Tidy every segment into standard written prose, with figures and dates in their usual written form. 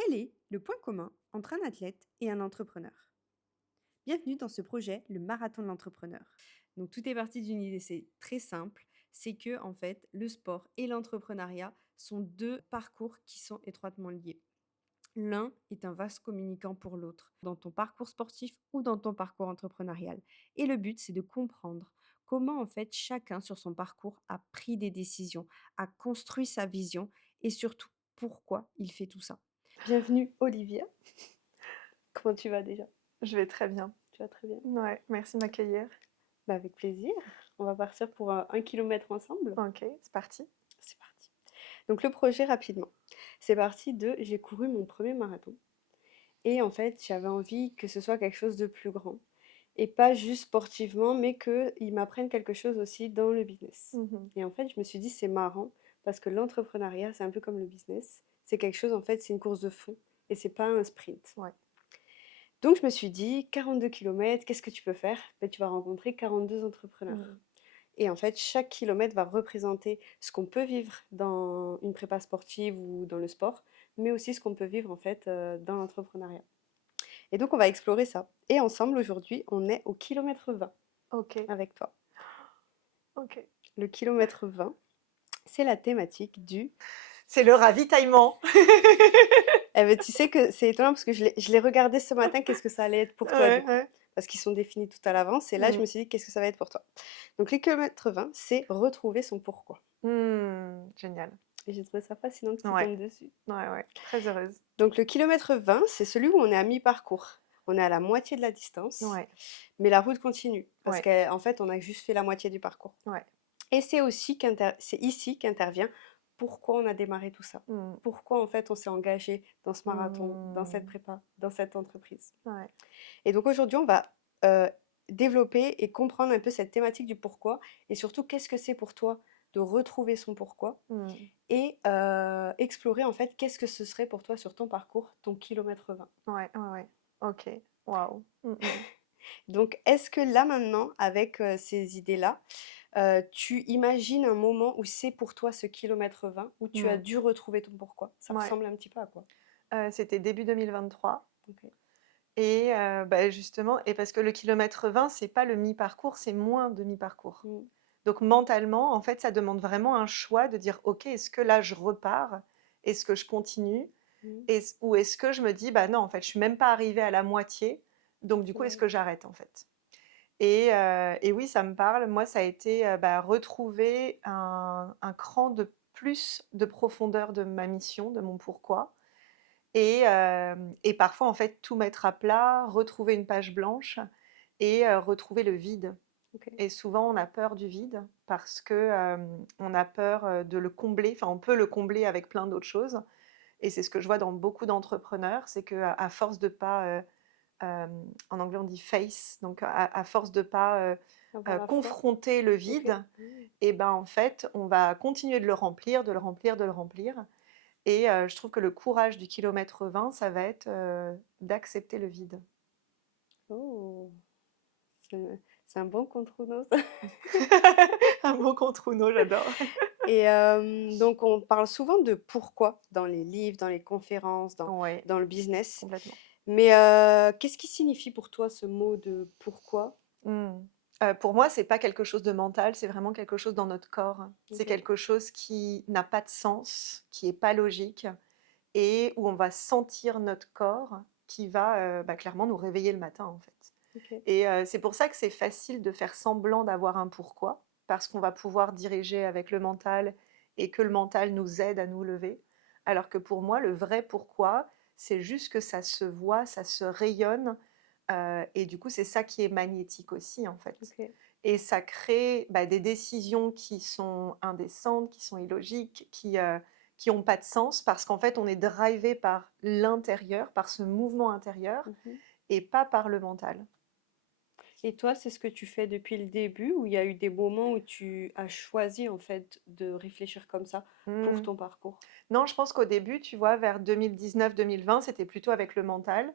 Quel est le point commun entre un athlète et un entrepreneur? Bienvenue dans ce projet, le marathon de l'entrepreneur. Donc tout est parti d'une idée, c'est très simple, c'est que en fait, le sport et l'entrepreneuriat sont deux parcours qui sont étroitement liés. L'un est un vaste communicant pour l'autre, dans ton parcours sportif ou dans ton parcours entrepreneurial. Et le but, c'est de comprendre comment en fait chacun sur son parcours a pris des décisions, a construit sa vision et surtout pourquoi il fait tout ça. Bienvenue Olivia. Comment tu vas déjà? Je vais très bien. Tu vas très bien? Ouais, merci de m'accueillir. Bah, avec plaisir. On va partir pour 1 kilomètre ensemble. Ok, c'est parti. C'est parti. Donc le projet rapidement. C'est parti de j'ai couru mon premier marathon et en fait, j'avais envie que ce soit quelque chose de plus grand et pas juste sportivement, mais qu'ils m'apprennent quelque chose aussi dans le business. Mhm. Et en fait, je me suis dit c'est marrant parce que l'entrepreneuriat, c'est un peu comme le business. C'est quelque chose en fait, c'est une course de fond et c'est pas un sprint. Ouais. Donc je me suis dit 42 kilomètres, qu'est-ce que tu peux faire? Ben, tu vas rencontrer 42 entrepreneurs. Mhm. Et en fait, chaque kilomètre va représenter ce qu'on peut vivre dans une prépa sportive ou dans le sport, mais aussi ce qu'on peut vivre en fait dans l'entrepreneuriat. Et donc, on va explorer ça. Et ensemble, aujourd'hui, on est au kilomètre 20 Ok, avec toi. ok. Le kilomètre 20, c'est la thématique du... C'est le ravitaillement. Eh ben, tu sais que c'est étonnant parce que je l'ai regardé ce matin, qu'est-ce que ça allait être pour toi du Ouais, coup? ouais. Parce qu'ils sont définis tout à l'avance. Et là, je me Mm. suis dit, qu'est-ce que ça va être pour toi? Donc, les kilomètres 20, c'est retrouver son pourquoi. Génial. Et j'ai trouvé ça fascinant que tu Ouais, tombes dessus. ouais, ouais. Très heureuse. Donc le kilomètre 20, c'est celui où on est à mi-parcours. On est à la moitié de la distance, Ouais, mais la route continue parce ouais, qu'en fait, on a juste fait la moitié du parcours. ouais. Et c'est ici qu'intervient pourquoi on a démarré tout ça. Mm. Pourquoi en fait on s'est engagé dans ce marathon, dans cette Mm. prépa, dans cette entreprise. Ouais. Et donc aujourd'hui, on va euh, développer et comprendre un peu cette thématique du pourquoi et surtout qu'est-ce que c'est pour toi de retrouver son pourquoi Mm. et explorer en fait qu'est-ce que ce serait pour toi sur ton parcours, ton kilomètre 20. Ouais, ouais, ouais. Ok. Waouh. Mm. Donc est-ce que là maintenant, avec ces idées-là, tu imagines un moment où c'est pour toi ce kilomètre 20, où tu as Mm. dû retrouver ton pourquoi? Ça Ouais. ressemble un petit peu à quoi? C'était début 2023. Ok. Et bah, justement, et parce que le kilomètre 20, c'est pas le mi-parcours, c'est moins de mi-parcours. Mm, Donc mentalement, en fait, ça demande vraiment un choix de dire, OK, est-ce que là, je repars? Est-ce que je continue? mm. Ou est-ce que je me dis, bah non, en fait, je suis même pas arrivée à la moitié, donc du coup, est-ce Ouais. que j'arrête, en fait? Et oui, ça me parle. Moi, ça a été bah, retrouver un cran de plus de profondeur de ma mission, de mon pourquoi. Et parfois, en fait, tout mettre à plat, retrouver une page blanche et retrouver le vide. Ok. Et souvent, on a peur du vide parce que on a peur de le combler. Enfin, on peut le combler avec plein d'autres choses. Et c'est ce que je vois dans beaucoup d'entrepreneurs, c'est que à force de pas, en anglais on dit face, donc à force de pas Avoir la foi. confronter le Ok. vide, Mm. et ben en fait, on va continuer de le remplir, de le remplir, de le remplir. Et je trouve que le courage du kilomètre 20, ça va être d'accepter le vide. Oh, c'est un bon contre-nous. Un mot contre Uno, j'adore. Et donc on parle souvent de pourquoi dans les livres, dans les conférences, Ouais, dans le business. complètement. Mais qu'est-ce qui signifie pour toi ce mot de pourquoi? Mm. Pour moi, c'est pas quelque chose de mental, c'est vraiment quelque chose dans notre corps. C'est OK. quelque chose qui n'a pas de sens, qui est pas logique, et où on va sentir notre corps qui va bah, clairement nous réveiller le matin, en fait. OK. Et c'est pour ça que c'est facile de faire semblant d'avoir un pourquoi, parce qu'on va pouvoir diriger avec le mental et que le mental nous aide à nous lever. Alors que pour moi, le vrai pourquoi, c'est juste que ça se voit, ça se rayonne, et du coup, c'est ça qui est magnétique aussi, en fait. OK. Et ça crée bah, des décisions qui sont indécentes, qui sont illogiques, qui ont pas de sens, parce qu'en fait, on est drivé par l'intérieur, par ce mouvement intérieur, Mmh. et pas par le mental. Et toi, c'est ce que tu fais depuis le début ou il y a eu des moments où tu as choisi en fait de réfléchir comme ça pour Mmh. ton parcours? Non, je pense qu'au début, tu vois, vers 2019-2020, c'était plutôt avec le mental,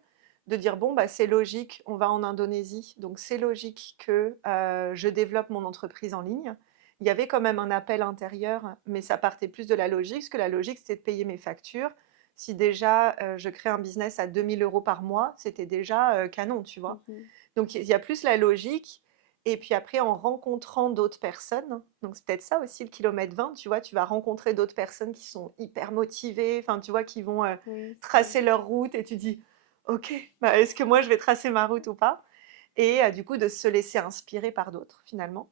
de dire, bon, bah, c'est logique, on va en Indonésie, donc c'est logique que je développe mon entreprise en ligne. Il y avait quand même un appel intérieur, mais ça partait plus de la logique, parce que la logique, c'était de payer mes factures, Si déjà, je crée un business à 2 000 € par mois, c'était déjà, canon, tu vois? Mmh. Donc il y a plus la logique et puis après en rencontrant d'autres personnes, donc c'est peut-être ça aussi le kilomètre 20, tu vois? Tu vas rencontrer d'autres personnes qui sont hyper motivées, enfin, tu vois? Qui vont, Oui, c'est tracer leur route et tu dis: «OK, bah, est-ce que moi je vais tracer ma route ou pas?» Et du coup de se laisser inspirer par d'autres finalement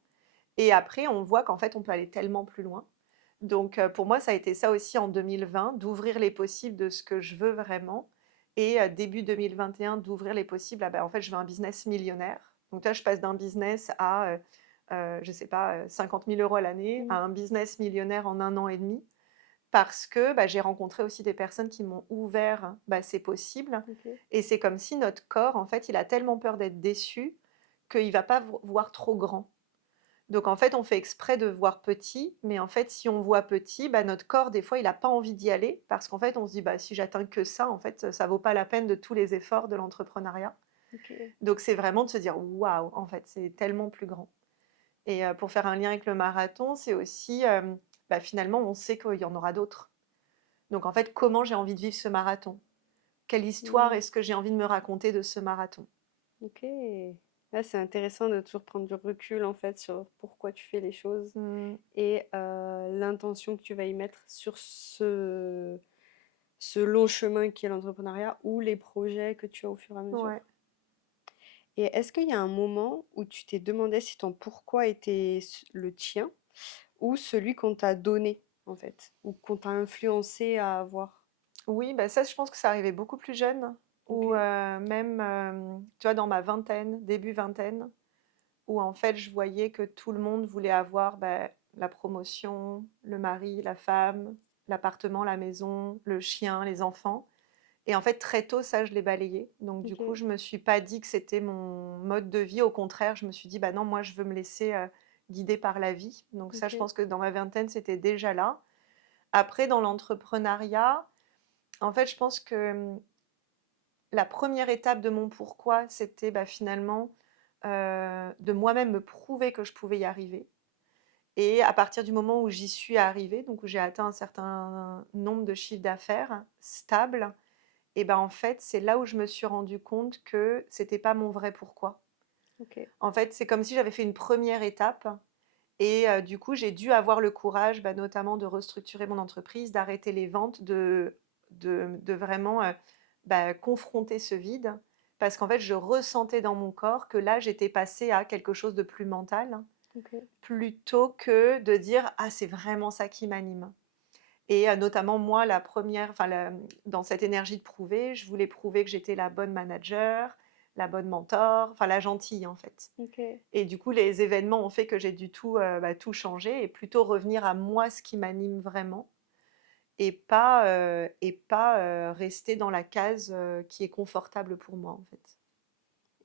et après on voit qu'en fait on peut aller tellement plus loin. Donc pour moi ça a été ça aussi en 2020, d'ouvrir les possibles de ce que je veux vraiment et début 2021 d'ouvrir les possibles, ah bah, en fait je veux un business millionnaire. Donc là je passe d'un business à, je sais pas, 50 000 € à l'année mmh, à un business millionnaire en 1 an et demi. Parce que, bah, j'ai rencontré aussi des personnes qui m'ont ouvert, bah, c'est possible OK. et c'est comme si notre corps, en fait, il a tellement peur d'être déçu qu'il va pas voir trop grand. Donc en fait, on fait exprès de voir petit, mais en fait, si on voit petit, bah, notre corps, des fois, il a pas envie d'y aller parce qu'en fait, on se dit: «Bah, si j'atteins que ça, en fait, ça vaut pas la peine de tous les efforts de l'entrepreneuriat». OK. Donc c'est vraiment de se dire: «Waouh, en fait, c'est tellement plus grand» et pour faire un lien avec le marathon, c'est aussi, bah, finalement, on sait qu'il y en aura d'autres. Donc en fait, comment j'ai envie de vivre ce marathon? Quelle histoire Mmh. est-ce que j'ai envie de me raconter de ce marathon? OK. Ouais, c'est intéressant de toujours prendre du recul, en fait, sur pourquoi tu fais les choses Mmh, et l'intention que tu vas y mettre sur ce long chemin qui est l'entrepreneuriat ou les projets que tu as au fur et à ouais. mesure. Et est-ce qu'il y a un moment où tu t'es demandé si ton pourquoi était le tien ou celui qu'on t'a donné, en fait, ou qu'on t'a influencé à avoir? Oui, bah, ça, je pense que ça arrivait beaucoup plus jeune ou OK, même, tu vois, dans ma vingtaine, début vingtaine, où en fait, je voyais que tout le monde voulait avoir, bah, la promotion, le mari, la femme, l'appartement, la maison, le chien, les enfants et en fait, très tôt, ça, je l'ai balayé. Donc du coup, OK, je me suis pas dit que c'était mon mode de vie. Au contraire, je me suis dit: «Bah non, moi, je veux me laisser, guider par la vie». Donc ça, je OK, pense que dans ma vingtaine, c'était déjà là. Après, dans l'entrepreneuriat, en fait, je pense que, la première étape de mon pourquoi, c'était, bah, finalement, de moi-même me prouver que je pouvais y arriver et à partir du moment où j'y suis arrivée, donc où j'ai atteint un certain nombre de chiffres d'affaires stables et ben, en fait, c'est là où je me suis rendu compte que c'était pas mon vrai pourquoi. OK, En fait, c'est comme si j'avais fait une première étape et du coup, j'ai dû avoir le courage, bah, notamment de restructurer mon entreprise, d'arrêter les ventes, de vraiment, bah, confronter ce vide. Parce qu'en fait, je ressentais dans mon corps que là, j'étais passée à quelque chose de plus mental, OK, plutôt que de dire: «Ah, c'est vraiment ça qui m'anime». Et notamment moi la première, enfin dans cette énergie de prouver, je voulais prouver que j'étais la bonne manager, la bonne mentor, enfin la gentille en fait. OK. Et du coup, les événements ont fait que j'ai dû tout, bah, tout changer et plutôt revenir à moi ce qui m'anime vraiment et pas rester dans la case, qui est confortable pour moi en fait.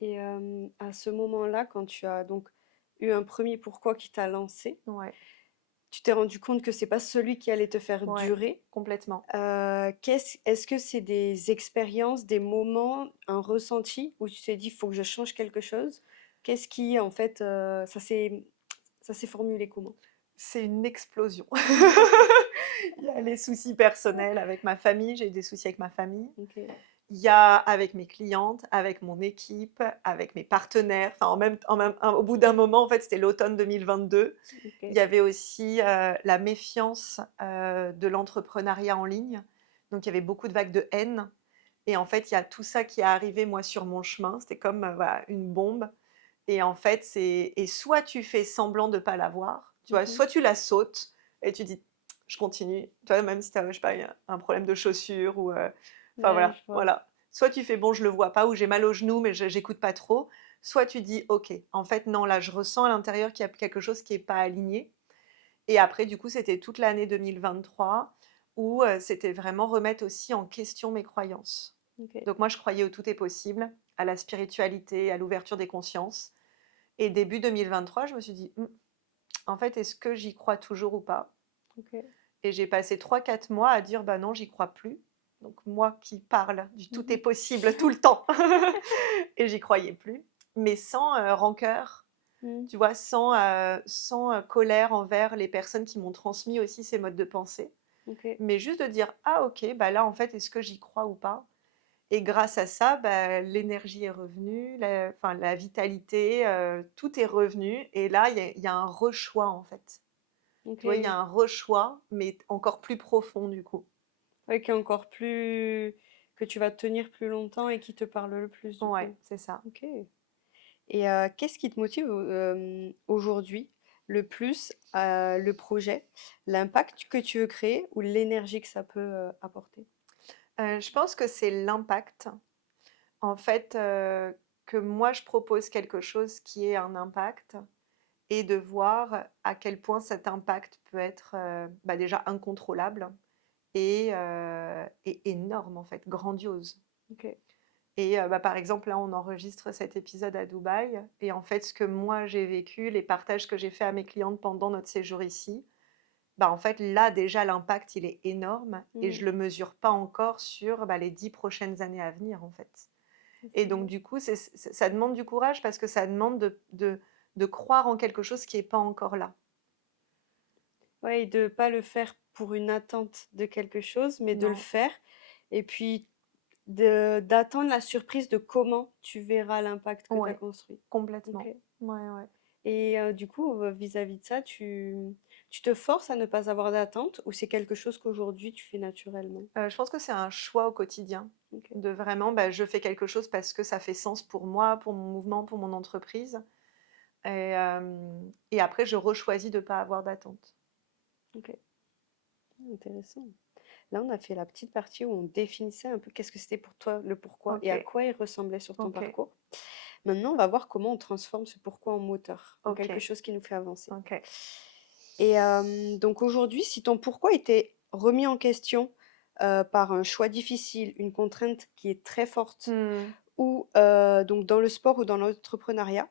Et à ce moment-là, quand tu as donc eu un premier pourquoi qui t'a lancé, Ouais, tu t'es rendu compte que c'est pas celui qui allait te faire ouais, durer. complètement. Est-ce que c'est des expériences, des moments, un ressenti où tu t'es dit: «Faut que je change quelque chose»? Qu'est-ce qui en fait, ça s'est formulé comment? C'est une explosion. Il y a les soucis personnels avec ma famille, j'ai eu des soucis avec ma famille. OK, Il y a avec mes clientes, avec mon équipe, avec mes partenaires, enfin au bout d'un moment, en fait, c'était l'automne 2022. Il OK, y avait aussi, la méfiance, de l'entrepreneuriat en ligne. Donc il y avait beaucoup de vagues de haine et en fait, il y a tout ça qui est arrivé, moi, sur mon chemin. C'était comme, voilà, une bombe et en fait, c'est et soit tu fais semblant de pas la voir, tu vois? mmh Soit tu la sautes et tu dis: «Je continue», tu vois? Même si tu as, je sais pas, un problème de chaussure ou, enfin ouais, je voilà, vois. voilà. Soit tu fais: «Bon, je le vois pas» ou «J'ai mal au genou, mais je j'écoute pas trop». Soit tu dis: «OK, en fait, non, là, je ressens à l'intérieur qu'il y a quelque chose qui est pas aligné» et après, du coup, c'était toute l'année 2023 où, c'était vraiment remettre aussi en question mes croyances. OK. Donc moi, je croyais au tout est possible, à la spiritualité, à l'ouverture des consciences et début 2023, je me suis dit: en fait, est-ce que j'y crois toujours ou pas?» OK. Et j'ai passé 3 4 mois à dire: «Bah non, j'y crois plus». Donc moi qui parle du tout est Mmh. possible tout le temps et j'y croyais plus, mais sans, rancœur, Mmh. tu vois? Sans colère envers les personnes qui m'ont transmis aussi ces modes de pensée. OK. Mais juste de dire: «Ah OK, bah là, en fait, est-ce que j'y crois ou pas?» Et grâce à ça, bah, l'énergie est revenue, la vitalité, tout est revenu et là, il y a un rechoix, en fait. Tu vois, il y a OK. un rechoix, mais encore plus profond, du coup. Ouais, qui est encore plus que tu vas tenir plus longtemps et qui te parle le plus, du Ouais, coup? c'est ça. OK. Et qu'est-ce qui te motive aujourd'hui le plus, le projet? L'impact que tu veux créer ou l'énergie que ça peut, apporter? Je pense que c'est l'impact. En fait, que moi, je propose quelque chose qui ait un impact et de voir à quel point cet impact peut être, bah, déjà incontrôlable et énorme, en fait, grandiose. OK. Et bah, par exemple, là, on enregistre cet épisode à Dubaï et en fait, ce que moi j'ai vécu, les partages que j'ai fait à mes clientes pendant notre séjour ici, bah, en fait, là, déjà, l'impact, il est énorme et Mmh. je le mesure pas encore sur, bah, les 10 prochaines années à venir, en fait. Et C'est donc vrai. du coup, ça demande du courage parce que ça demande de croire en quelque chose qui est pas encore là. Ouais, et de pas le faire pour une attente de quelque chose, mais de le Non, faire et puis de d'attendre la surprise de comment tu verras l'impact que tu as ouais, construit. OK. complètement. Ouais, ouais. Et du coup, vis-à-vis de ça, tu te forces à ne pas avoir d'attente ou c'est quelque chose qu'aujourd'hui tu fais naturellement? Je pense que c'est un choix au quotidien OK. de vraiment, bah, je fais quelque chose parce que ça fait sens pour moi, pour mon mouvement, pour mon entreprise et après je rechoisis de pas avoir d'attente. OK. Intéressant. Là, on a fait la petite partie où on définissait un peu qu'est-ce que c'était pour toi le pourquoi et à OK, quoi il ressemblait sur ton OK, parcours. Maintenant, on va voir comment on transforme ce pourquoi en moteur, en quelque OK, chose qui nous fait avancer. OK. Et donc aujourd'hui, si ton pourquoi était remis en question par un choix difficile, une contrainte qui est très forte, Mmh. ou donc dans le sport ou dans l'entrepreneuriat,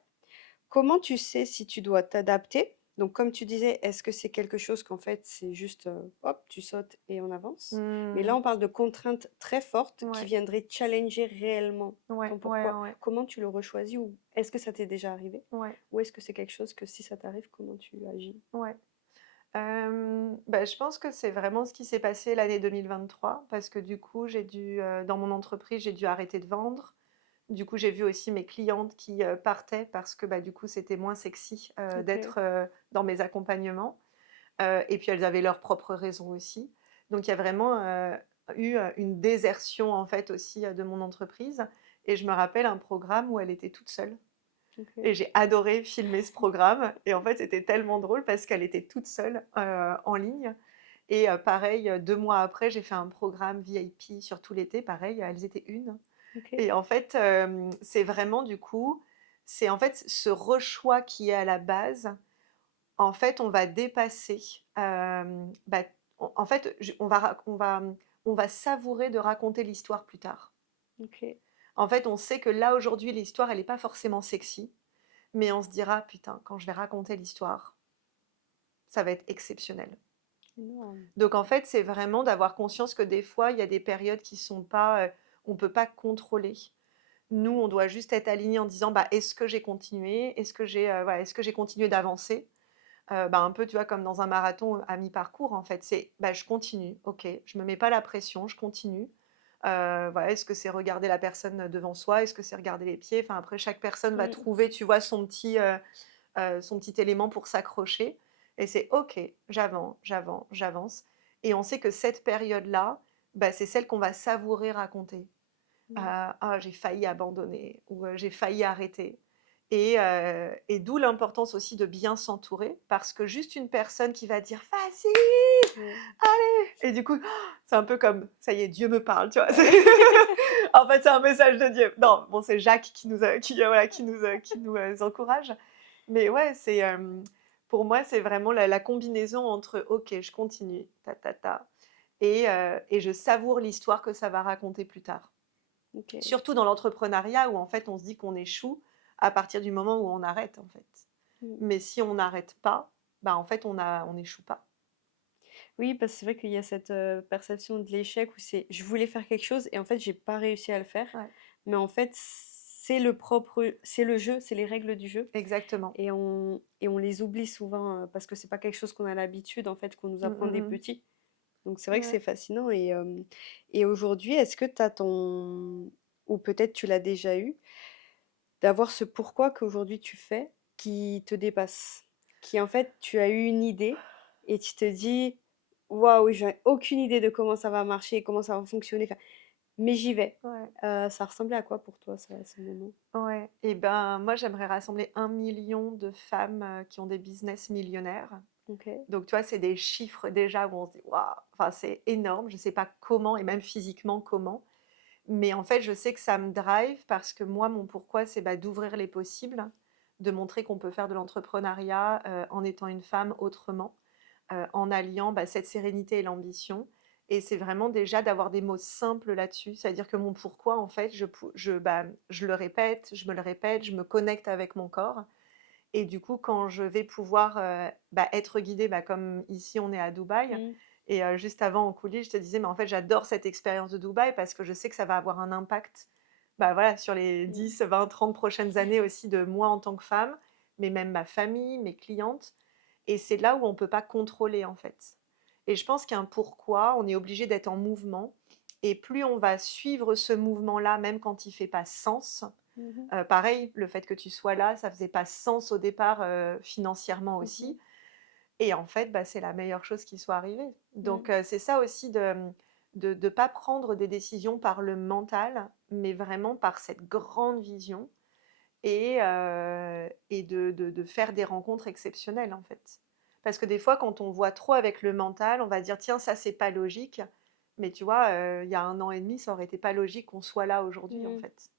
comment tu sais si tu dois t'adapter? Donc comme tu disais, est-ce que c'est quelque chose qu'en fait c'est juste, hop, tu sautes et on avance? Mais là, Mmh. on parle de contraintes très fortes qui Ouais, viendraient challenger réellement ouais, ton ouais, pourquoi. ouais, Comment tu le rechoisis ou est-ce que ça t'est déjà arrivé? ouais, Ou est-ce que c'est quelque chose que si ça t'arrive, comment tu agis? ouais. Bah, je pense que c'est vraiment ce qui s'est passé l'année 2023 parce que du coup, dans mon entreprise, j'ai dû arrêter de vendre. Du coup, j'ai vu aussi mes clientes qui, partaient parce que, bah, du coup, c'était moins sexy, OK. d'être, dans mes accompagnements, et puis elles avaient leurs propres raisons aussi. Donc il y a vraiment, eu, une désertion en fait aussi, de mon entreprise et je me rappelle un programme où elle était toute seule. Et OK. j'ai adoré filmer ce programme et en fait, c'était tellement drôle parce qu'elle était toute seule, en ligne et pareil, 2 mois après, j'ai fait un programme VIP sur tout l'été, pareil, elles étaient une. OK. Et en fait, c'est vraiment du coup, c'est en fait ce rechoix qui est à la base, en fait, on va dépasser, bah, en fait, je on va savourer de raconter l'histoire plus tard. OK. En fait, on sait que là, aujourd'hui, l'histoire, elle est pas forcément sexy. Mais on se dira: «Putain, quand je vais raconter l'histoire, ça va être exceptionnel». Énorme. Donc en fait, c'est vraiment d'avoir conscience que des fois, il y a des périodes qui sont pas, on peut pas contrôler. Nous, on doit juste être alignés en disant: «Bah, est-ce que j'ai continué? Est-ce que voilà, est-ce que j'ai continué d'avancer?» Bah, un peu, tu vois, comme dans un marathon, à mi-parcours, en fait. C'est: «Bah, je continue, OK, je me mets pas la pression, je continue». Voilà, est-ce que c'est regarder la personne devant soi? Est-ce que c'est regarder les pieds? Enfin, après, chaque personne va Mmh. trouver, tu vois, son petit élément pour s'accrocher et c'est OK, j'avance et on sait que cette période-là, bah, c'est celle qu'on va savourer raconter. Mmh. «Ah, j'ai failli abandonner» ou «J'ai failli arrêter» et d'où l'importance aussi de bien s'entourer parce que juste une personne qui va dire: «Vas-y, Ouais. allez!» et du coup, c'est un peu comme: «Ça y est, Dieu me parle», tu vois? C'est Ouais. en fait, c'est un message de Dieu. Non, bon, c'est Jacques voilà, qui nous, encourage. Mais ouais, pour moi, c'est vraiment la combinaison entre: «OK, je continue, ta ta ta» et je savoure l'histoire que ça va raconter plus tard. OK. Surtout dans l'entrepreneuriat où en fait, on se dit qu'on échoue à partir du moment où on arrête, en fait. Mmh. Mais si on n'arrête pas, bah, en fait, on n'échoue pas. Oui, parce que c'est vrai qu'il y a cette, perception de l'échec où c'est: «Je voulais faire quelque chose et en fait, j'ai pas réussi à le faire». Ouais, Mais en fait, c'est le jeu, c'est les règles du jeu exactement. et on les oublie souvent, parce que c'est pas quelque chose qu'on a l'habitude, en fait, qu'on nous Mmh, apprend mmh des mh. petits. Donc c'est vrai que Ouais. c'est fascinant et aujourd'hui, est-ce que tu as ton ou peut-être tu l'as déjà eu, d'avoir ce pourquoi qu'aujourd'hui tu fais qui te dépasse? Qui en fait, tu as eu une idée et tu te dis: «Waouh, j'ai aucune idée de comment ça va marcher, comment ça va fonctionner, enfin, mais j'y vais». Ouais. Ça ressemblait à quoi pour toi ça, ce moment? Ouais et ben, moi, j'aimerais rassembler 1 million de femmes, qui ont des business millionnaires. OK. Donc, tu vois, c'est des chiffres déjà où on se dit: «Waouh!» Enfin, c'est énorme. Je sais pas comment et même physiquement comment. Mais en fait, je sais que ça me drive parce que moi, mon pourquoi, c'est, bah, d'ouvrir les possibles, de montrer qu'on peut faire de l'entrepreneuriat, en étant une femme autrement, en alliant, bah, cette sérénité et l'ambition et c'est vraiment déjà d'avoir des mots simples là-dessus. C'est-à-dire que mon pourquoi, en fait, je le répète, je me le répète, je me connecte avec mon corps et du coup, quand je vais pouvoir, bah, être guidée, bah, comme ici, on est à Dubaï Mmh. et juste avant en coulisses, je te disais: «Mais en fait, j'adore cette expérience de Dubaï parce que je sais que ça va avoir un impact, bah, voilà, sur les Mmh. 10, 20, 30 prochaines années aussi de moi en tant que femme, mais même ma famille, mes clientes» et c'est là où on peut pas contrôler, en fait et je pense qu'un pourquoi, on est obligé d'être en mouvement et plus on va suivre ce mouvement-là, même quand il fait pas sens. Mmh. Pareil, le fait que tu sois là, ça faisait pas sens au départ, financièrement Mmh. aussi et en fait, bah, c'est la meilleure chose qui soit arrivée. Mmh. Donc c'est ça aussi de pas prendre des décisions par le mental, mais vraiment par cette grande vision et de faire des rencontres exceptionnelles, en fait. Parce que des fois, quand on voit trop avec le mental, on va dire: «Tiens, ça, c'est pas logique», mais tu vois, il y a 1 an et demi, ça aurait été pas logique qu'on soit là aujourd'hui, en Mmh. fait.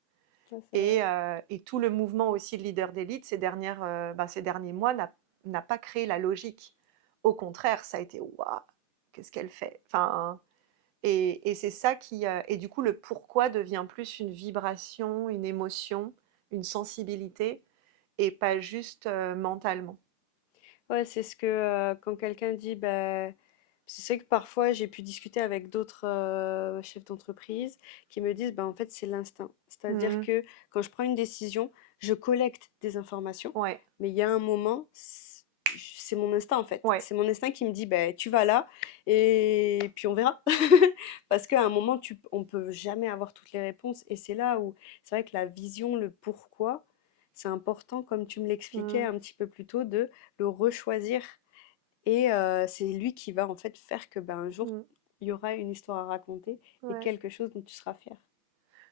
Ça, c'est vrai. Et tout le mouvement aussi de leader d'élite ces derniers mois n'a pas créé la logique. Au contraire, ça a été: «Waouh, qu'est-ce qu'elle fait?» Enfin et c'est ça et du coup, le pourquoi devient plus une vibration, une émotion, une sensibilité et pas juste, mentalement. Ouais, c'est ce que, quand quelqu'un dit, bah, c'est vrai que parfois j'ai pu discuter avec d'autres, chefs d'entreprise qui me disent: «Bah, en fait, c'est l'instinct». C'est-à-dire Mmh. que quand je prends une décision, je collecte des informations, Ouais, mais il y a un moment, c'est mon instinct, en fait. ouais. C'est mon instinct qui me dit: «Beh, tu vas là et puis on verra». Parce qu'à un moment, on peut jamais avoir toutes les réponses et c'est là où c'est vrai que la vision, le pourquoi, c'est important, comme tu me l'expliquais Mmh. un petit peu plus tôt, de le rechoisir et c'est lui qui va en fait faire que, ben, un jour, Mmh. il y aura une histoire à raconter et Ouais. quelque chose dont tu seras fier.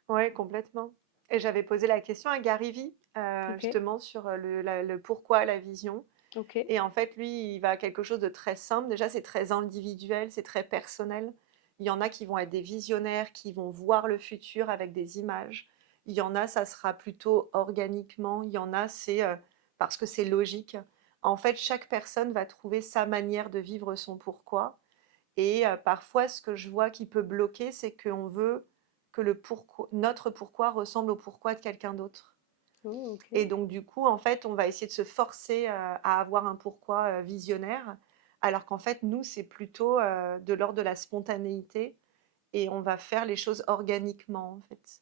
Ouais, complètement et j'avais posé la question à Gary Vee, OK, justement sur, le pourquoi, la vision. OK. Et en fait, lui, il va à quelque chose de très simple. Déjà, c'est très individuel, c'est très personnel. Il y en a qui vont être des visionnaires, qui vont voir le futur avec des images. Il y en a, ça sera plutôt organiquement. Il y en a, c'est parce que c'est logique. En fait, chaque personne va trouver sa manière de vivre son pourquoi. Et parfois, ce que je vois qui peut bloquer, c'est qu'on veut que notre pourquoi ressemble au pourquoi de quelqu'un d'autre. Oh, Et OK. donc du coup, en fait, on va essayer de se forcer, à avoir un pourquoi, visionnaire, alors qu'en fait, nous, c'est plutôt, de l'ordre de la spontanéité et on va faire les choses organiquement, en fait.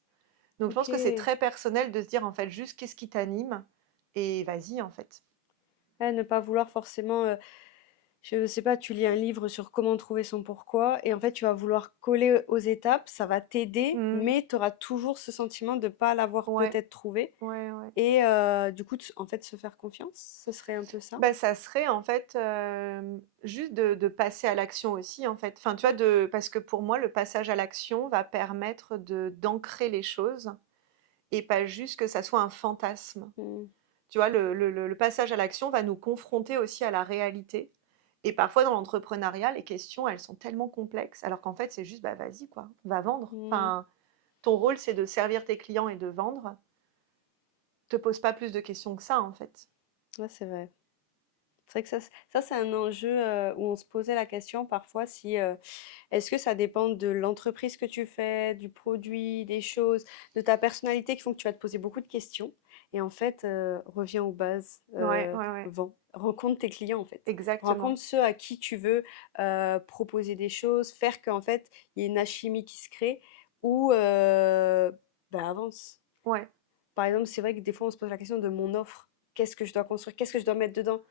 Donc je pense que c'est OK. très personnel de se dire, en fait, juste qu'est-ce qui t'anime et vas-y, en fait. Ouais, ne pas vouloir forcément, je sais pas, tu lis un livre sur comment trouver son pourquoi et en fait, tu vas vouloir coller aux étapes, ça va t'aider, Mmh. mais tu auras toujours ce sentiment de pas l'avoir Ouais, peut-être trouvé ouais, ouais. et du coup, en fait, se faire confiance, ce serait un peu ça? Bah, ça serait en fait, juste de passer à l'action aussi, en fait. Enfin, tu vois, parce que pour moi, le passage à l'action va permettre d'ancrer les choses et pas juste que ça soit un fantasme. Mmh. Tu vois, le passage à l'action va nous confronter aussi à la réalité et parfois dans l'entrepreneuriat, les questions, elles sont tellement complexes alors qu'en fait, c'est juste, bah, vas-y quoi, va vendre. Mmh. Enfin, ton rôle, c'est de servir tes clients et de vendre. Te pose pas plus de questions que ça, en fait. Ouais, c'est vrai. C'est vrai que ça c'est un enjeu, où on se posait la question parfois si, est-ce que ça dépend de l'entreprise que tu fais, du produit, des choses, de ta personnalité qui font que tu vas te poser beaucoup de questions et en fait, reviens aux bases, Ouais, ouais, ouais, vends. Rencontre tes clients, en fait. exactement. Rencontre ceux à qui tu veux, proposer des choses, faire qu'en fait, il y ait une alchimie qui se crée ou, bah, avance. Ouais. Par exemple, c'est vrai que des fois, on se pose la question de mon offre. Qu'est-ce que je dois construire? Qu'est-ce que je dois mettre dedans?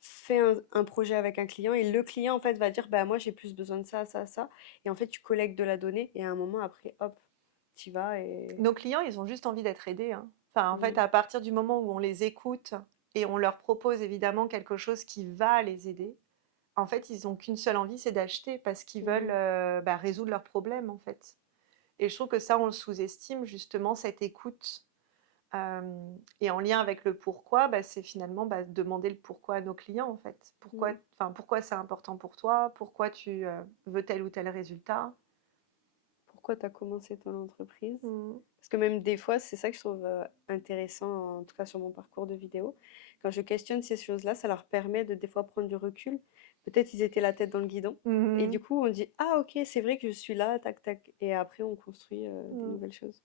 fais un projet avec un client et le client, en fait, va dire, bah, moi, j'ai plus besoin de ça, ça, ça. Et en fait, tu collectes de la donnée et à un moment, après, hop, tu y vas et... Nos clients, ils ont juste envie d'être aidés, hein. Enfin, en fait, Mhm. à partir du moment où on les écoute et on leur propose évidemment quelque chose qui va les aider, en fait, ils ont qu'une seule envie, c'est d'acheter parce qu'ils veulent, Mhm. résoudre leurs problèmes, en fait. Et je trouve que ça, on le sous-estime justement, cette écoute, et en lien avec le pourquoi, c'est finalement, demander le pourquoi à nos clients, en fait. Mhm. Pourquoi c'est important pour toi? Pourquoi tu, veux tel ou tel résultat? Pourquoi tu as commencé ton entreprise? Mmh. Parce que même des fois, c'est ça que je trouve intéressant, en tout cas sur mon parcours de vidéo. Quand je questionne ces choses-là, ça leur permet de des fois prendre du recul. Peut-être ils étaient la tête dans le guidon. Et Mmh du mh. coup, on dit, ah ok, c'est vrai que je suis là, tac, tac. Et après, on construit des Mmh. nouvelles choses.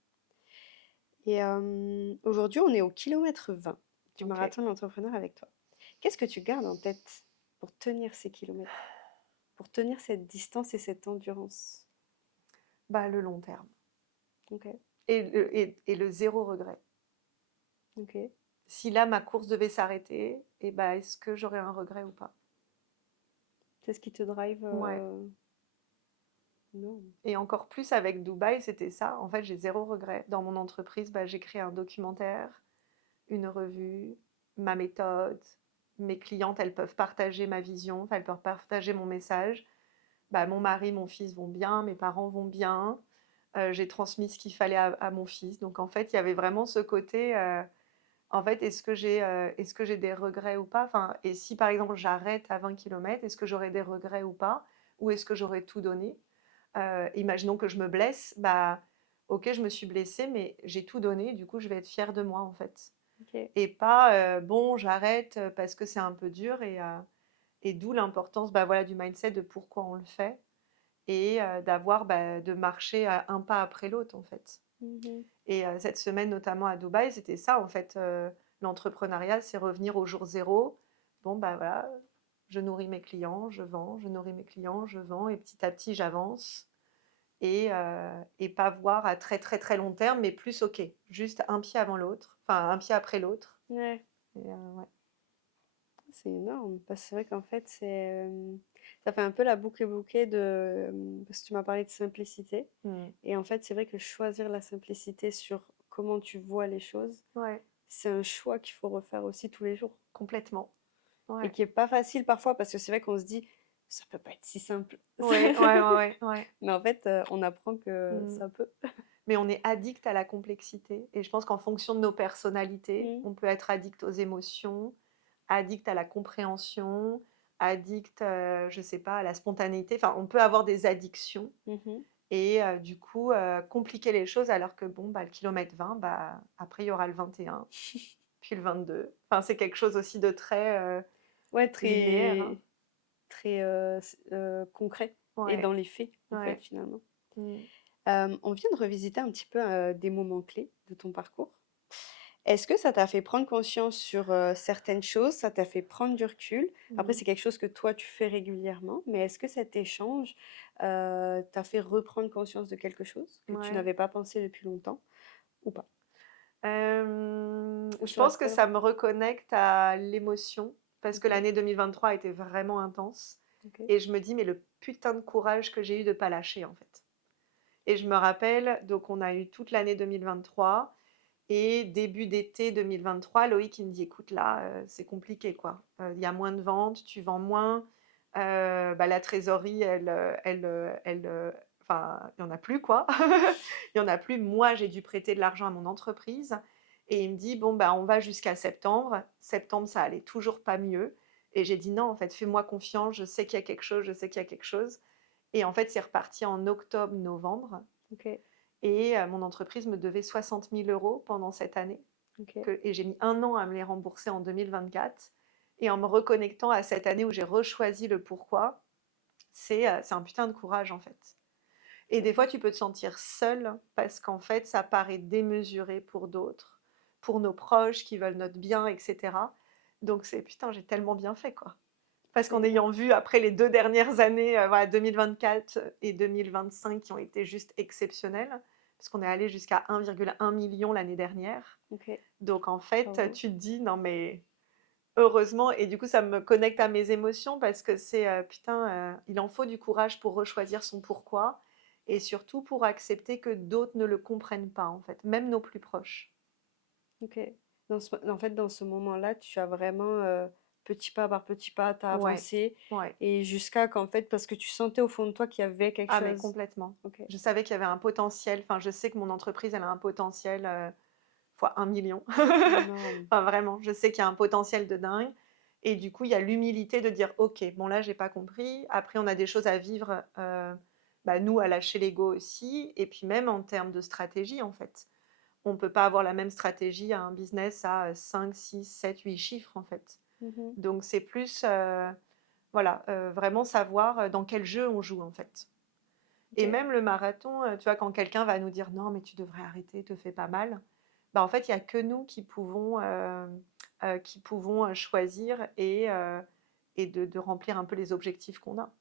Et aujourd'hui, on est au kilomètre 20 du OK. marathon de l'entrepreneur avec toi. Qu'est-ce que tu gardes en tête pour tenir ces kilomètres, pour tenir cette distance et cette endurance? Le long terme Ok, et le 0 regret. ok. Si là, ma course devait s'arrêter est-ce que j'aurais un regret ou pas? C'est ce qui te drive Ouais, non. et encore plus avec Dubaï, c'était ça. En fait, j'ai 0 regret. Dans mon entreprise, j'ai créé un documentaire, une revue, ma méthode. Mes clientes, elles peuvent partager ma vision, enfin, elles peuvent partager mon message. Mon mari, mon fils vont bien, mes parents vont bien. J'ai transmis ce qu'il fallait à mon fils. Donc en fait, il y avait vraiment ce côté, en fait, est-ce que j'ai des regrets ou pas? Enfin, et si par exemple j'arrête à 20 kilomètres, est-ce que j'aurais des regrets ou pas? Ou est-ce que j'aurais tout donné? Imaginons que je me blesse, OK, je me suis blessée, mais j'ai tout donné, du coup, je vais être fière de moi, en fait. Ok. Et pas, bon, j'arrête, parce que c'est un peu dur et d'où l'importance, voilà, du mindset de pourquoi on le fait et d'avoir, de marcher, un pas après l'autre, en fait. Mhm. Et cette semaine, notamment à Dubaï, c'était ça en fait, l'entrepreneuriat, c'est revenir au jour zéro. Bon, voilà, je nourris mes clients, je vends, je nourris mes clients, je vends et petit à petit j'avance et pas voir à très, très, très long terme, mais plus OK, juste un pied avant l'autre, enfin un pied après l'autre Ouais, et ouais. c'est énorme. Parce que c'est vrai qu'en fait, ça fait un peu la boucle bouquet de. Parce que tu m'as parlé de simplicité. Mmh. Et en fait, c'est vrai que choisir la simplicité sur comment tu vois les choses, Ouais, c'est un choix qu'il faut refaire aussi tous les jours. complètement. Et Ouais. qui est pas facile parfois parce que c'est vrai qu'on se dit, ça peut pas être si simple. Ouais, ouais, ouais, ouais, ouais. Mais en fait, on apprend que Mmh. ça peut. Mais on est addict à la complexité et je pense qu'en fonction de nos personnalités, Mm. on peut être addict aux émotions, addict à la compréhension, addict, je sais pas, à la spontanéité. Enfin, on peut avoir des addictions Mhm. et du coup, compliquer les choses alors que bon, le kilomètre 20, après il y aura le 21, puis le 22. Enfin, c'est quelque chose aussi de très, Ouais, linéaire, hein. très concret et Ouais, dans les faits, en fait, ouais. finalement. Mmh. On vient de revisiter un petit peu des moments clés de ton parcours. Est-ce que ça t'a fait prendre conscience sur certaines choses, ça t'a fait prendre du recul? Après, Mmh. c'est quelque chose que toi, tu fais régulièrement, mais est-ce que cet échange t'a fait reprendre conscience de quelque chose que tu Ouais. n'avais pas pensé depuis longtemps ou pas? Ou Je tu as pense que peur? ça me reconnecte à l'émotion, parce que Ok, l'année 2023 a été vraiment intense ok. et je me dis: «Mais le putain de courage que j'ai eu de pas lâcher, en fait» et je me rappelle, donc on a eu toute l'année 2023 et début d'été 2023, Loïc, il me dit: «Écoute, là, c'est compliqué, quoi. Il y a moins de ventes, tu vends moins, la trésorerie, enfin, il y en a plus, quoi. Il y en a plus. Moi, j'ai dû prêter de l'argent à mon entreprise» et il me dit: «Bon, on va jusqu'à septembre». Septembre, ça allait toujours pas mieux et j'ai dit: «Non, en fait, fais-moi confiance, je sais qu'il y a quelque chose, je sais qu'il y a quelque chose» et en fait, c'est reparti en octobre-novembre Ok, et mon entreprise me devait 60 000 € pendant cette année ok. et j'ai mis 1 an à me les rembourser en 2024 et en me reconnectant à cette année où j'ai rechoisi le pourquoi, c'est un putain de courage, en fait. Et des fois, tu peux te sentir seul parce qu'en fait, ça paraît démesuré pour d'autres, pour nos proches qui veulent notre bien, et cetera. Donc c'est: «Putain, j'ai tellement bien fait, quoi». Parce C'est qu'en énorme. ayant vu après les 2 dernières années, voilà 2024 et 2025 qui ont été juste exceptionnelles, parce qu'on est allé jusqu'à 1,1 million l'année dernière. Ok, Donc en fait, bravo. tu te dis: «Non mais heureusement et du coup, ça me connecte à mes émotions parce que c'est, putain, il en faut du courage pour rechoisir son pourquoi et surtout pour accepter que d'autres ne le comprennent pas, en fait, même nos plus proches. OK. En fait, dans ce moment-là, tu as vraiment, petit pas par petit pas, tu as Ouais, avancé ouais. et jusqu'à qu'en fait parce que tu sentais au fond de toi qu'il y avait quelque Ah mais chose. complètement. OK. Je savais qu'il y avait un potentiel, enfin, je sais que mon entreprise, elle a un potentiel, fois 1 million. Énorme. Enfin, vraiment, je sais qu'il y a un potentiel de dingue et du coup, il y a l'humilité de dire: «OK, bon là, j'ai pas compris». Après, on a des choses à vivre, bah, nous, à lâcher l'ego aussi et puis même en termes de stratégie, en fait. On peut pas avoir la même stratégie à un business à, 5, 6, 7, 8 chiffres, en fait. Mmh. Donc c'est plus, voilà, vraiment savoir, dans quel jeu on joue, en fait. Et OK. même le marathon, tu vois, quand quelqu'un va nous dire: «Non, mais tu devrais arrêter, te fais pas mal», bah, en fait, il y a que nous qui pouvons, choisir et de remplir un peu les objectifs qu'on a.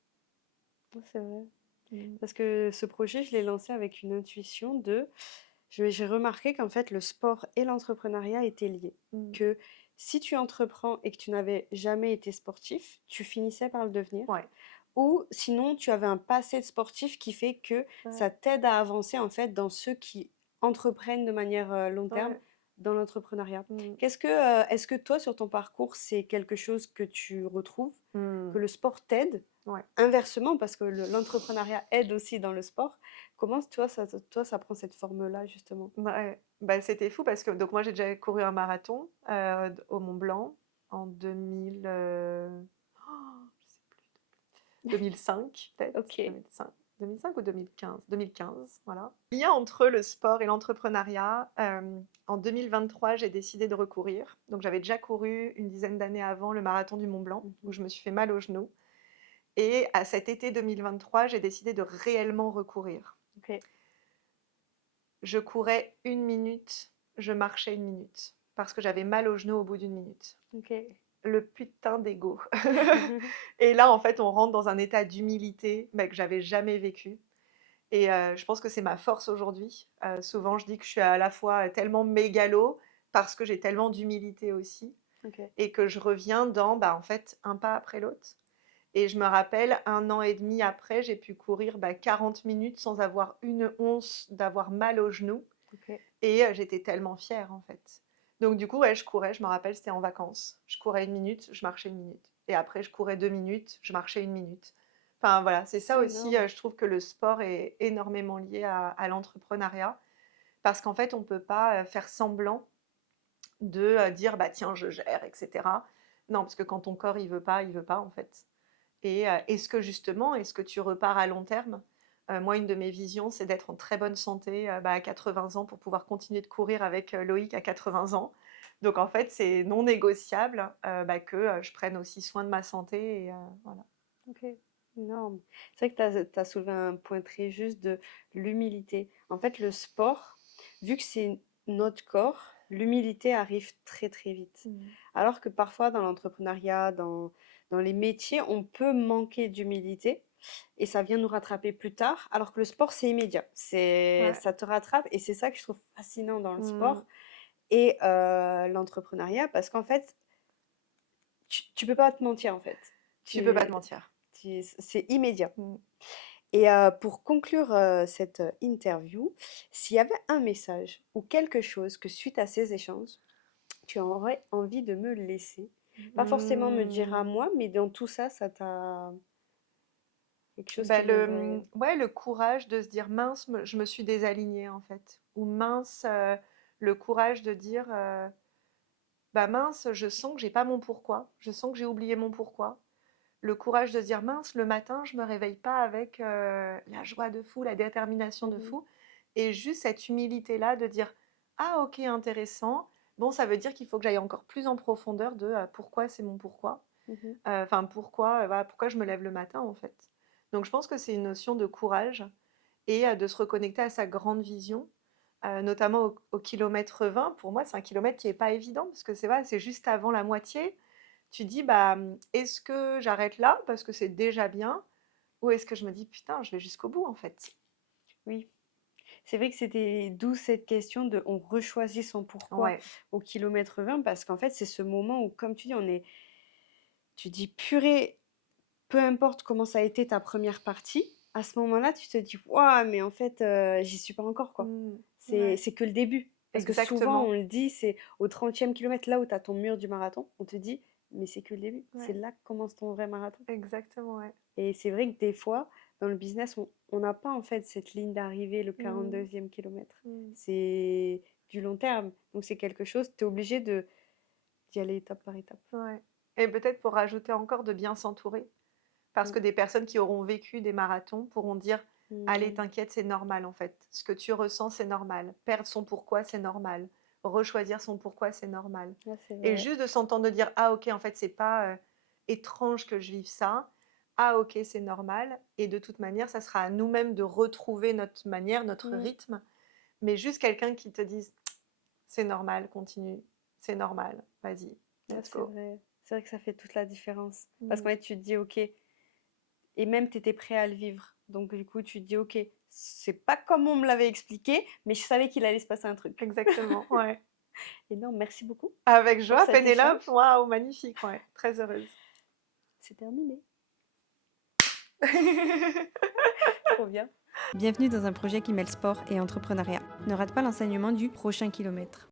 Ouais, c'est vrai. Mmh. Parce que ce projet, je l'ai lancé avec une intuition de j'ai remarqué qu'en fait, le sport et l'entrepreneuriat étaient liés. Mmh. Que si tu entreprends et que tu n'avais jamais été sportif, tu finissais par le devenir. Ouais, Ou sinon, tu avais un passé de sportif qui fait que ouais, ça t'aide à avancer en fait dans ceux qui entreprennent de manière long terme ouais. dans l'entrepreneuriat. Mmh. Est-ce que toi, sur ton parcours, c'est quelque chose que tu retrouves, Mmh. que le sport t'aide? Ouais. Inversement, parce que l'entrepreneuriat aide aussi dans le sport. Comment toi, ça prend cette forme-là, justement? Ouais. Bah, c'était fou parce que donc moi, j'ai déjà couru un marathon, d au Mont Blanc en 2000, je sais plus. 2005 peut-être, Ok. 2005 ou 2015? 2015, voilà. Le lien entre le sport et l'entrepreneuriat, en 2023, j'ai décidé de recourir. Donc j'avais déjà couru une dizaine d'années avant le marathon du Mont Blanc, où Mhm. je me suis fait mal au genou et à cet été 2023, j'ai décidé de réellement recourir. Ok. Je courais 1 minute, je marchais 1 minute, parce que j'avais mal au genou au bout d'1 minute. Ok. Le putain d'ego. Et là, en fait, on rentre dans un état d'humilité, mais que j'avais jamais vécu. Et je pense que c'est ma force aujourd'hui. Souvent, je dis que je suis à la fois tellement mégalo, parce que j'ai tellement d'humilité aussi, Ok. et que je reviens dans, bah, en fait, un pas après l'autre. Et je me rappelle, 1 an et demi après, j'ai pu courir 40 minutes sans avoir une once d'avoir mal au genou. Ok. Et j'étais tellement fière, en fait. Donc du coup, ouais, je courais, je me rappelle, c'était en vacances. Je courais 1 minute, je marchais 1 minute. Et après, je courais 2 minutes, je marchais 1 minute. Enfin voilà, c'est ça aussi, Énorme. je trouve que le sport est énormément lié à l'entrepreneuriat. Parce qu'en fait, on ne peut pas faire semblant de dire, bah tiens, je gère, etc. Non, parce que quand ton corps, il veut pas, en fait. Et est-ce que justement, est-ce que tu repars à long terme? Moi, une de mes visions, c'est d'être en très bonne santé, à 80 ans pour pouvoir continuer de courir avec, Loïc à 80 ans. Donc en fait, c'est non négociable, que, je prenne aussi soin de ma santé et voilà. Ok. Énorme. C'est vrai que tu as soulevé un point très juste de l'humilité. En fait, le sport, vu que c'est notre corps, l'humilité arrive très très vite. Mmh. Alors que parfois dans l'entrepreneuriat, dans les métiers, on peut manquer d'humilité et ça vient nous rattraper plus tard. Alors que le sport, c'est immédiat. Ouais. Ça te rattrape et c'est ça que je trouve fascinant dans le Mmh. sport et l'entrepreneuriat parce qu'en fait, tu peux pas te mentir en fait. Tu peux pas Tu, te mentir. c'est immédiat. Mmh. Et pour conclure, cette, interview, s'il y avait un message ou quelque chose que suite à ces échanges, tu aurais envie de me laisser, pas forcément me dire à Mmh. moi, mais dans tout ça, ça t'a quelque chose Bah, qui viendrait ouais, le courage de se dire: «Mince, je me suis désalignée, en fait» ou «Mince», le courage de dire, «Bah, mince, je sens que j'ai pas mon pourquoi, je sens que j'ai oublié mon pourquoi». Le courage de se dire: «Mince, le matin, je me réveille pas avec, la joie de fou, la détermination de mmh fou» et juste cette humilité-là de dire: «Ah OK, intéressant. Bon, ça veut dire qu'il faut que j'aille encore plus en profondeur de, pourquoi c'est mon pourquoi». mh. Enfin pourquoi, voilà, pourquoi je me lève le matin, en fait. Donc je pense que c'est une notion de courage et de se reconnecter à sa grande vision, notamment au kilomètre 20. Pour moi, c'est un kilomètre qui est pas évident parce que c'est vrai, c'est juste avant la moitié. Tu dis: «Bah, est-ce que j'arrête là parce que c'est déjà bien ou est-ce que je me dis: "Putain, je vais jusqu'au bout, en fait"?» Oui. C'est vrai que c'était d'où cette question de on rechoisit son pourquoi Ouais. au kilomètre 20 parce qu'en fait, c'est ce moment où, comme tu dis, tu dis purée, peu importe comment ça a été ta première partie, à ce moment-là, tu te dis waouh, mais en fait, j'y suis pas encore, quoi. Mmh. C'est Ouais. c'est que le début. Parce que souvent, on Exactement. le dit, c'est au 30e kilomètre, là où tu as ton mur du marathon, on te dit, mais c'est que le début. C'est Ouais. là que commence ton vrai marathon. Exactement, ouais. Et c'est vrai que des fois, dans le business, on n'a pas en fait cette ligne d'arrivée, le Mmh. 42e kilomètre. Mmh. C'est du long terme. Donc c'est quelque chose, tu es obligé d'y aller étape par étape. Ouais et peut-être pour rajouter encore de bien s'entourer. Parce Mm. que des personnes qui auront vécu des marathons pourront dire: «Allez, Mm. t'inquiète, c'est normal en fait. Ce que tu ressens, c'est normal. Perdre son pourquoi, c'est normal. Rechoisir son pourquoi, c'est normal» Ah, c'est et vrai. juste de s'entendre de dire: «Ah OK, en fait, c'est pas, étrange que je vive ça. Ah OK, c'est normal» et de toute manière, ça sera à nous-mêmes de retrouver notre manière, notre Mm. rythme. Mais juste quelqu'un qui te dise: «C'est normal, continue. C'est normal. Vas-y, Ah, let's c'est go». vrai. C'est vrai que ça fait toute la différence. Parce qu'en Mmh. fait, tu te dis, ok, et même tu étais prêt à le vivre. Donc du coup, tu te dis, ok, c'est pas comme on me l'avait expliqué, mais je savais qu'il allait se passer un truc. Exactement, ouais. Et non, merci beaucoup Avec pour joie, cet Pénélope. échange. Waouh, magnifique, ouais, très heureuse. C'est terminé. Trop bien. Bienvenue dans un projet qui mêle sport et entrepreneuriat. Ne rate pas l'enseignement du prochain kilomètre.